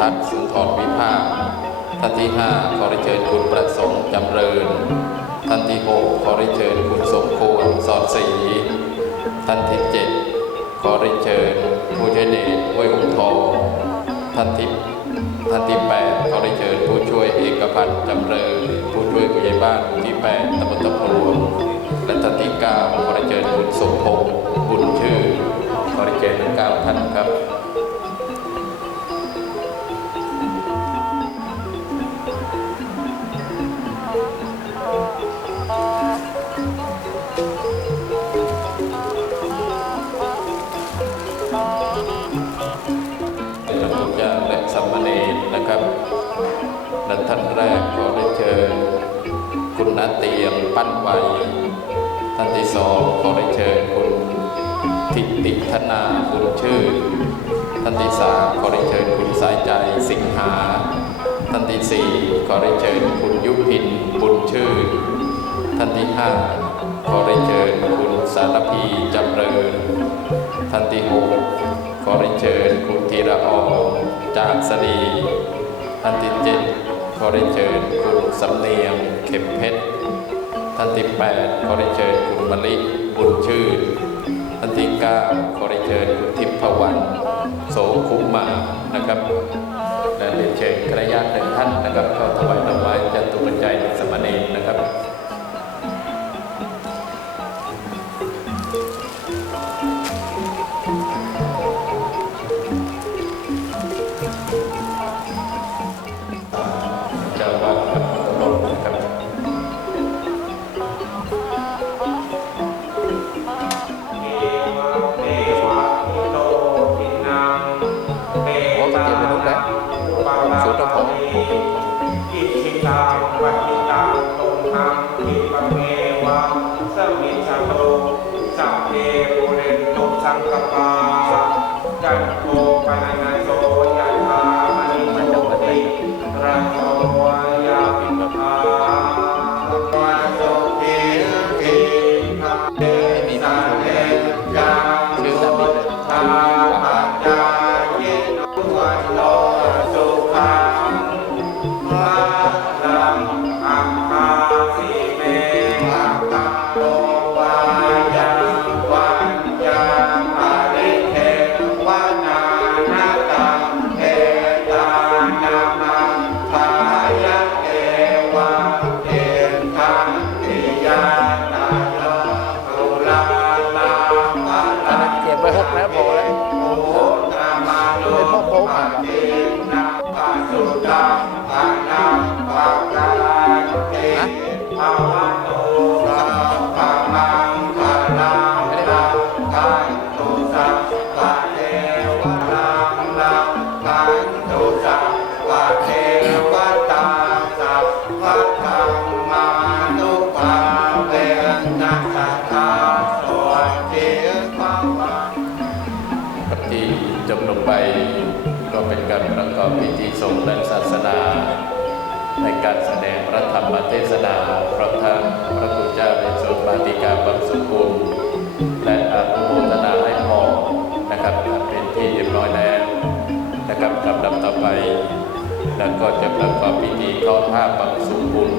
ทัศน์สุนทรวิภาคท่านที่ห้าขอเรียนเชิญคุณประสงค์จำเริญ ท่านที่หกขอเรียนเชิญคุณสมควรสอดศรีท่านที่เจ็ดขอเรียนเชิญผู้ช่วยเดชห้วยหงทองท่านที่ท่านที่8ขอได้เชิญผู้ช่วยเอกพันธ์จำเริญ ผู้ช่วยผู้ใหญ่บ้านหมู่ที่8ตำบลตะพรวงและท่านที่9ขอได้เชิญคุณสมพงษ์บุญชื่อขอได้เชิญทั้ง9ท่านครับ นาเตียงปั้นไวท่านที่สองขอได้เชิญคุณทิติธนาบุญชื่อ ท่านที่สามขอได้เชิญคุณสายใจสิงหา ท่านที่สี่ขอได้เชิญคุณยุพินบุญชื่อ ท่านที่ห้าขอได้เชิญคุณสารพีจำเริญ ท่านที่หกขอได้เชิญคุณธีระอองจากสดีท่านที่เจ็ด ขอได้เชิญคุณสำเนียงเข็มเพชร ท่านที่แปดขอได้เชิญคุณมลิบุญชื่น ท่านที่เก้าขอได้เชิญคุณทิพวรรณโสคุมมานะครับและเรียนเชิญกระยาหนึ่งท่านนะครับ ตุสัเทวตจบลงไปก็เป็นการประกอบพิธีสงฆ์ทาศาสนาในการแสดงพระธรรมเทศนาพระทั้งพระคุณเจ้าในสมบัติกาบังสุขุล ไป แล้วก็จะประกอบพิธีทอดผ้าบางสุกุล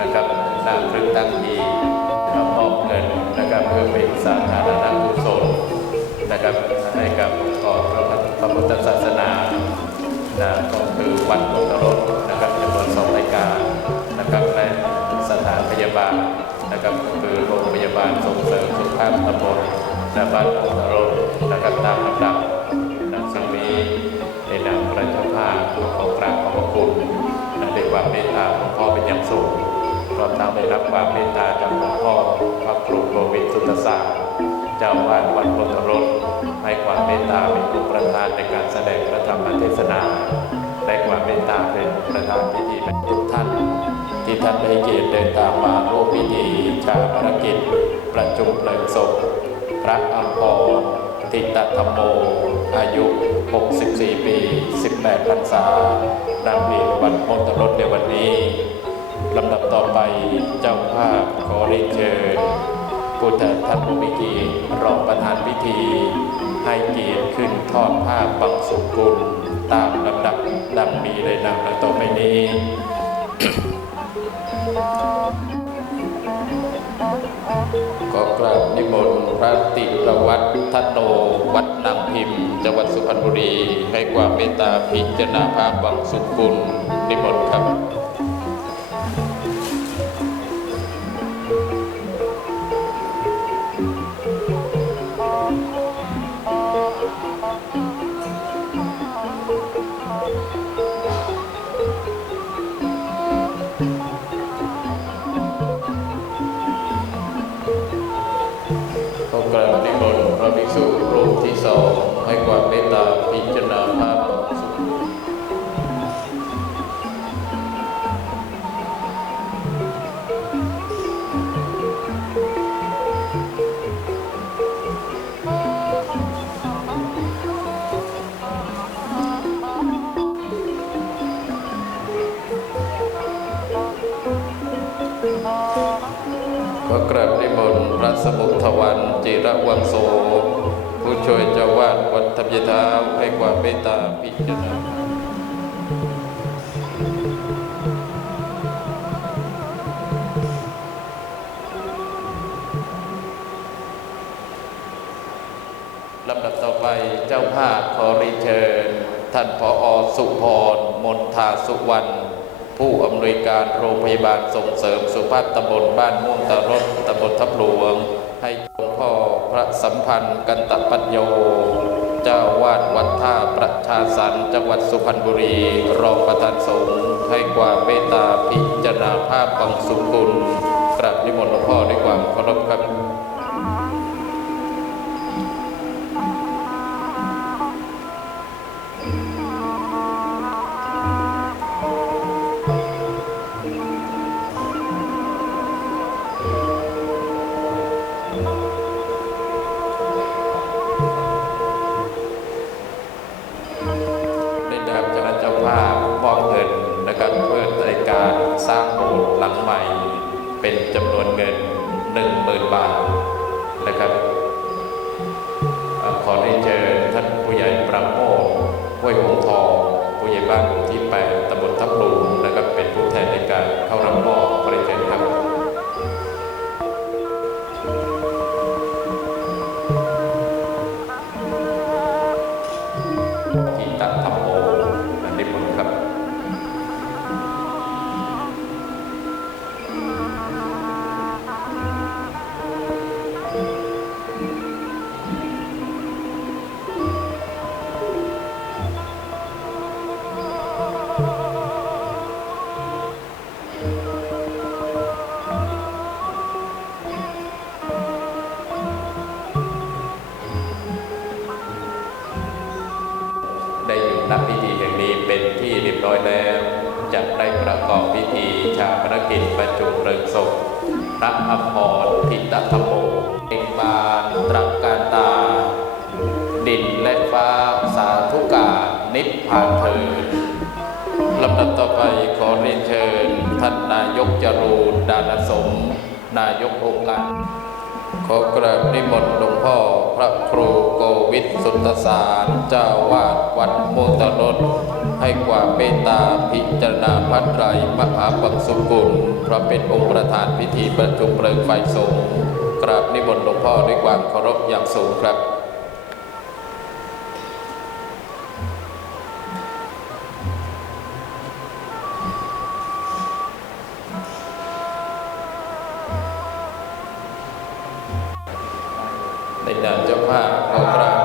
นะครับนางครึ่งตั้งทีมอบเงินนะครับเพื่อเป็นสาธารณกุศลนะครับให้กับกอพระพระพุทธศาสนานะก็คือวัดพุทธรสนะครับจำนวนสองรายการนะครับและสถานพยาบาลนะครับคือโรงพยาบาลส่งเสริมสุขภาพตำบลและบ้านพุทธรสนะครับตามลำดับ ความเมตตาของพ่อเป็นอย่างสูงพร้อมทั้งได้รับความเมตตาจากหลวงพ่อพระครูโกวิทสุทธศาสตร์เจ้าวาดวัดพุทธรสให้ความเมตตาเป็นผู้ประธานในการแสดงพระธรรมเทศนาได้ความเมตตาเป็นประธานพิธีเป็นทุกท่าน ที่ท่านได้เกียรติเดินทางมาร่วมพิธีชาภารกิจ ประจุเพลิงศพพระอัมพร ติตธรรมโม อายุ 64 ปี 18 พรรษานำเรียนวันพุทธรสในวันนี้ลำดับต่อไปเจ้าภาพขอเรียนเชิญพุทธท่านผู้มีเกียรติรองประธานพิธี ให้เกียรติขึ้นทอดผ้าบังสุกุล ตามลำดับดังนี้เลยนะและต่อไปนี้ ก็กราบนิมนต์พระติรวัติทัตโน วัดนางพิมพ์ จังหวัดสุพรรณบุรี ให้ความเมตตาพิจารณาภาพบังสุขุลนิมนต์ครับ ท่านผอสุพรมนทาสุวรรณผู้อำนวยการโรงพยาบาลส่งเสริมสุขภาพตำบลบ้านม่วงตารถตำบลทับหลวง ให้หลวงพ่อพระสัมพันธ์กันตปัญโย เจ้าวาดวัดท่าประชาสรรค์จังหวัดสุพรรณบุรี รองประธานสงฆ์ให้ความเมตตาพิจารณาภาพบังสุกุลกราบนิมนต์หลวงพ่อด้วยความเคารพครับ นิพพานเถิดลำดับต่อไปขอเรียนเชิญ ท่านนายกจรูนดานสม นายกองค์การขอกราบนิมนต์หลวงพ่อพระครูโกวิทสุตตสารเจ้าวาดวัดโมตนนให้ความเมตตาพิจารณาพัดไรมหาปังสุกุลเพราะเป็นองค์ประธานพิธีประชุมเพลิงไฟสงกราบนิมนต์หลวงพ่อด้วยความเคารพอย่างสูงครับ ในนามเจ้าภาพขอกราบ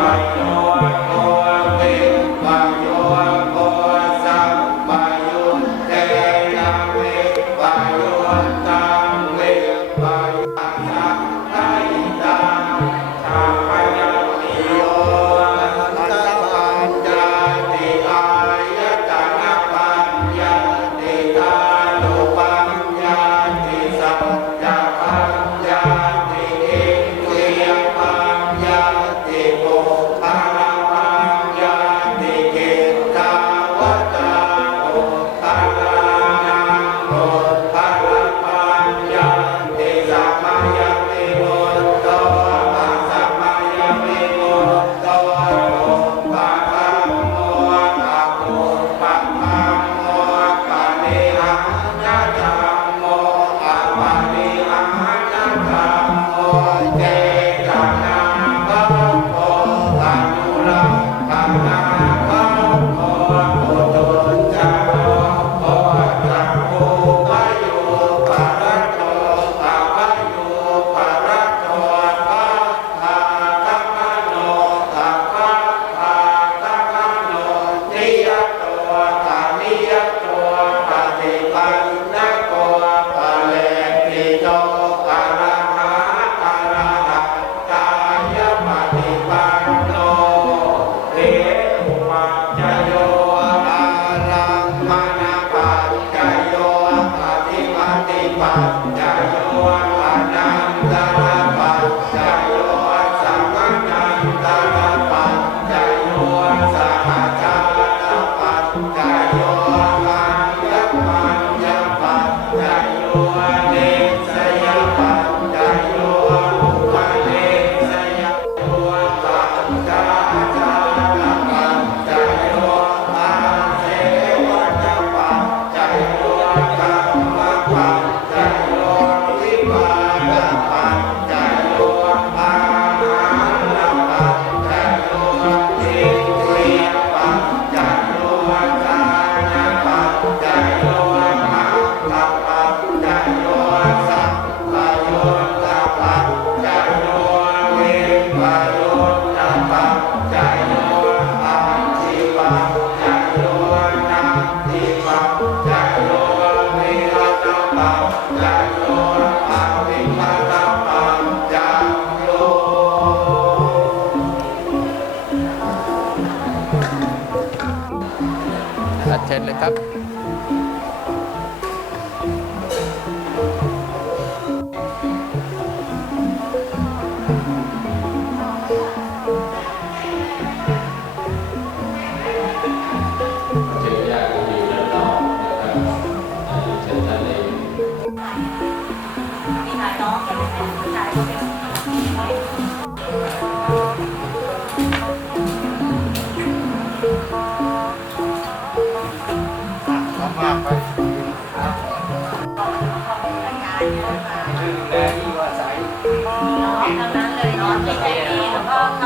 my own.